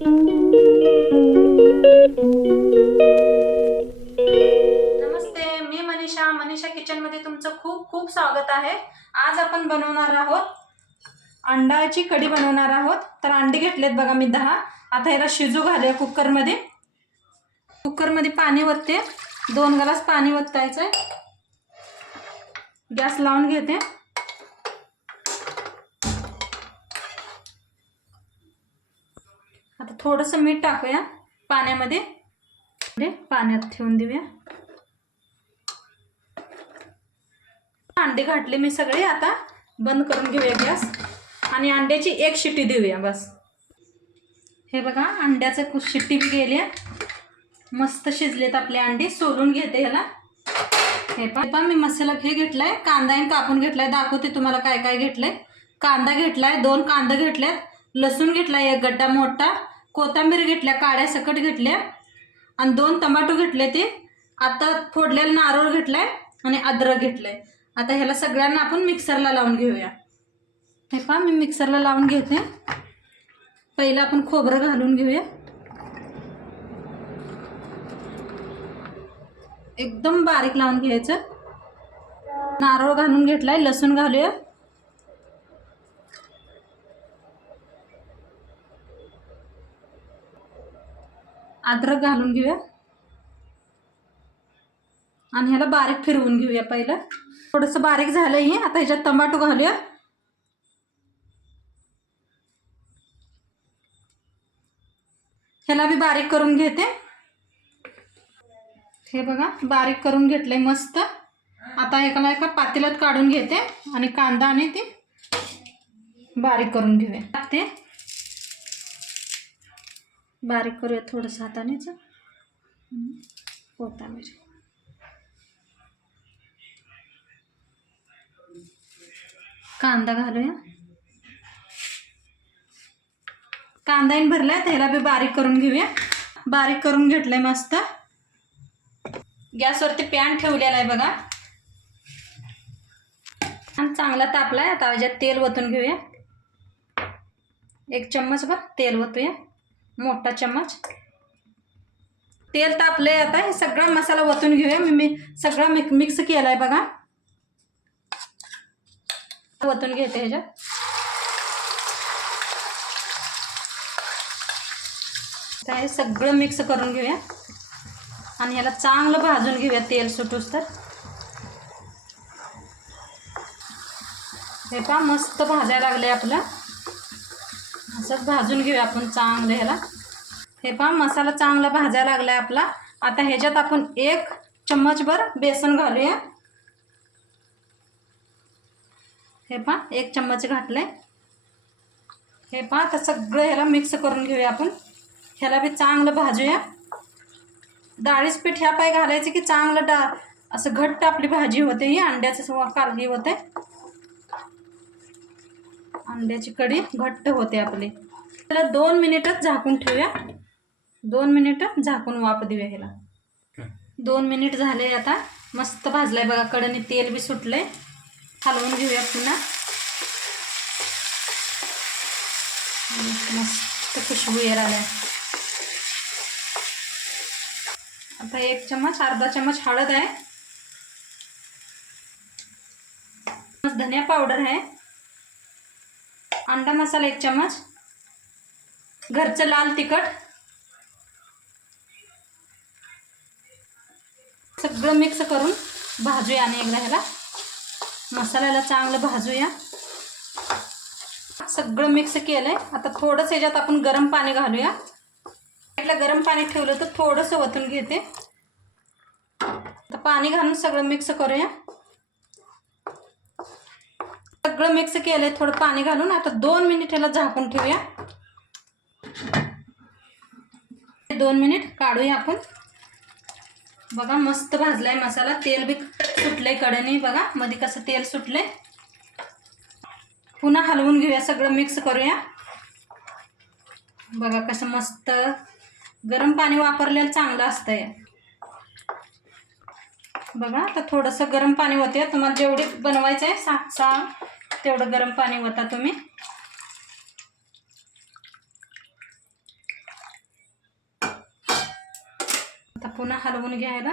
नमस्ते, मी मनीषा किचनमध्ये तुमचं खूप खूप स्वागत आहे। आज आपण बनवणार आहोत अंड्याची कढी बनवणार आहोत। तर अंडी घेतलेत बघा मी 10। आता याला शिजू घालूया कुकरमध्ये। कुकरमध्ये पाणी ओतते, 2 ग्लास पाणी ओतायचं। गॅस लावून घेते। आता थोडंसं मीठ टाकूया पाण्यामध्ये, पाण्यात ठेवून देऊया। अंडे घातले मी सगळे, आता बंद करून घेऊया गॅस आणि अंड्याची 1 शिट्टी देऊया बस। हे बघा अंड्याचं शिट्टी गेली, मस्त शिजलेत आपले अंडे। सोलून घेते ह्याला। हे पहा मी मसाला घेतलाय, कांदा कापून घेतलाय, दाखवते तुम्हाला काय काय घेतलंय। कांदा घेतलाय, 2 कांदा घेतल्यात, लसूण घेतलाय 1 गड्डा मोठा, कोथिंबीर घेतल्या काड्या सकट घेतल्या आणि 2 टमाटो घेतले ते आता फोडलेला नारळ घेतलाय आणि अद्रक घेतलंय। आता ह्याला सगळ्यांना आपण मिक्सरला लावून घेऊया। हे पहा मी मिक्सरला लावून घेते। पहिला आपण खोबरं घालून घेऊया, एकदम बारीक लावून घ्यायचं। नारळ घालून घेतलाय, लसूण घालूया, अद्रक घालून घेऊया आणि ह्याला बारीक फिरवून घेऊया। पहिलं थोडंसं बारीक झालंय हे। आता ह्याच्यात टमाटो घालूया, ह्याला बी बारीक करून घेते। हे बघा बारीक करून घेतलंय मस्त। आता एका पातेल्यात काढून घेते आणि कांदा आणि ते बारीक करून घेऊया। ते बारीक करूया थोडंसं हातानेच। कोथिंबीर, कांदा घालूया, कांदा भरलाय त्याला बी बारीक करून घेऊया। बारीक करून घेतलंय मस्त। गॅसवरती पॅन ठेवलेला आहे बघा, आणि चांगला तापलाय। आता ह्याच्यात तेल ओतून घेऊया, 1 चम्मच भर तेल ओतूया, मोठा चम्मच। तेल तापले, आता हे सगळा मसाला ओतून घेऊया। मी सगळा मिक्स केलाय बघा, ओतून घेते ह्याच्यात। हे सगळं मिक्स करून घेऊया आणि ह्याला चांगलं भाजून घेऊया तेल सुटूस तर। हे पहा मस्त भाजायला लागले आपलं, असंच भाजून घेऊया आपण चांगलं ह्याला। हे पहा मसाला चांगला भाजायला लागलाय आपला। आता ह्याच्यात आपण 1 चम्मच भर बेसन घालूया। हे पहा 1 चम्मच घातलंय। हे पहा आता सगळं ह्याला मिक्स करून घेऊया आपण, ह्याला बी चांगलं भाजूया। डाळीच पीठ ह्या पाय घालायचं की चांगलं असं घट्ट आपली भाजी होते। ही अंड्याचं कारली होते, अंड्याची कढी घट्ट होते आपली। त्याला 2 मिनिटच झाकून ठेवूया, 2 मिनिट झाकून वाफ देऊया ह्याला। 2 मिनिट झाले, आता मस्त भाजलाय बघा, कढईने तेल बी सुटलंय। हलवून घेऊया पुन्हा, मस्त खुशबू यायला लागली। आता 1 चम्मच, अर्धा चम्मच हळद आहे, धनिया पावडर आहे, अंडा मसाला 1 चम्मच, घरचं लाल तिखट। सगळं मिक्स करून भाजूया आणि एकदा ह्याला मसाल्याला चांगलं भाजूया। सगळं मिक्स केलंय। आता थोडंसं ह्याच्यात आपण गरम पाणी घालूया। साईडला गरम पाणी ठेवलं तर थोडंसं ओतून घेते। आता पाणी घालून सगळं मिक्स करूया। सगळं मिक्स केलंय थोडं पाणी घालून। आता 2 मिनिट ह्याला झाकून ठेवूया, 2 मिनिट काढूया आपण। बघा मस्त भाजलाय मसाला, तेल बी सुटलंय कढईने बघा, मध्ये कसं तेल सुटलंय। पुन्हा हलवून घेऊया, सगळं मिक्स करूया। बघा कसं मस्त, गरम पाणी वापरलेलं चांगलं असतंय बघा। आता थोडंसं गरम पाणी होते, तुम्हाला जेवढे बनवायचं आहे 6 तेवढं गरम पाणी होता तुम्ही। पुन्हा हलवून घ्यायला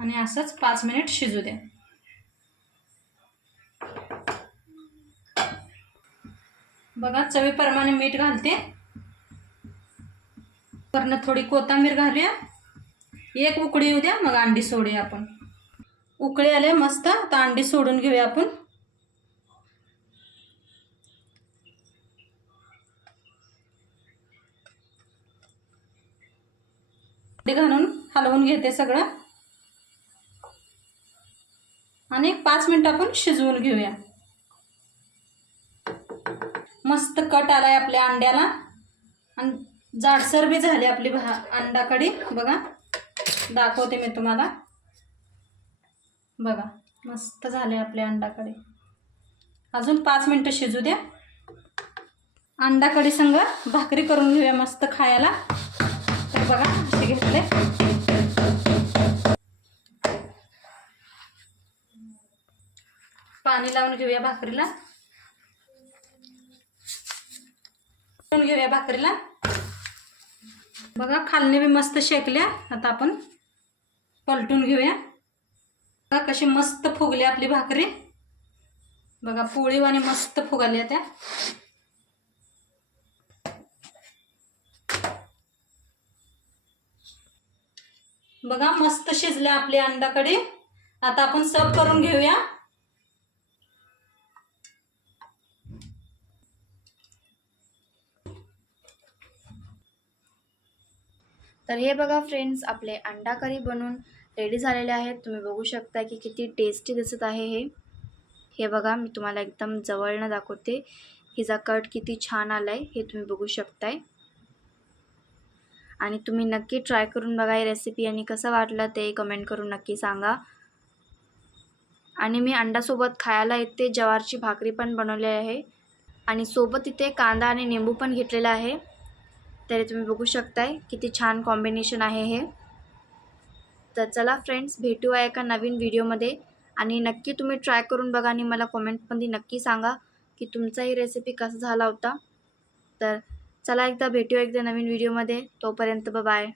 आणि असंच 5 मिनिट शिजू द्या. बघा चवीप्रमाणे मीठ घालते. वरनं थोडी कोथिंबीर घालूया. एक उकळी येऊ द्या, मग अंडी सोडूया आपण. उकळी आले मस्त. आता अंडी सोडून घेऊया आपण. अंडी घालून हलवून घेते सगळं आणि 5 मिनिट आपण शिजवून घेऊया. मस्त कट आलाय आपल्या अंड्याला आणि जाडसर बी झाली आपली अंडा कढी. बघा दाखवते मी तुम्हाला. बघा मस्त झाले आपले अंडा कढी. अजून 5 मिनिटं शिजू द्या. अंडा कढी संग भाकरी करून घेऊया मस्त खायला. तर बघा असे घेतले. पाणी लावून घेऊया भाकरीला. घेऊया भाकरीला. बघा खालने बी मस्त शेकल्या. आता आपण पलटून घेऊया. बघा कशी मस्त फुगली आपली भाकरी. बघा पोळीवाणी मस्त फुगाल्या त्या. बघा मस्त शिजल्या आपली अंडा कढी. आता आपण सर्व करून घेऊया. तर हे बघा फ्रेंड्स, आपले अंडा करी बनवून रेडी झालेले आहेत. तुम्ही बघू शकता की किती टेस्टी दिसत आहे हे बघा मी तुम्हाला एकदम जवळनं दाखवते. हिचा कट किती छान आलाय हे तुम्ही बघू शकताय. आणि तुम्ही नक्की ट्राय करून बघा ही रेसिपी आणि कसं वाटलं ते कमेंट करून नक्की सांगा. आणि मी अंड्यासोबत खायला इथे ज्वारीची भाकरी पण बनवली आहे आणि सोबत इथे कांदा आणि निंबू पण घेतलेला आहे. तरी तुम्ही बघू शकताय किती छान कॉम्बिनेशन आहे हे. तर चला फ्रेंड्स, भेटूया एका नवीन व्हिडिओमध्ये आणि नक्की तुम्ही ट्राय करून बघा आणि मला कमेंटमध्ये नक्की सांगा की तुमचा ही रेसिपी कसा झाला होता. तर चला एकदा भेटूया एकदा नवीन व्हिडिओमध्ये. तोपर्यंत बाय.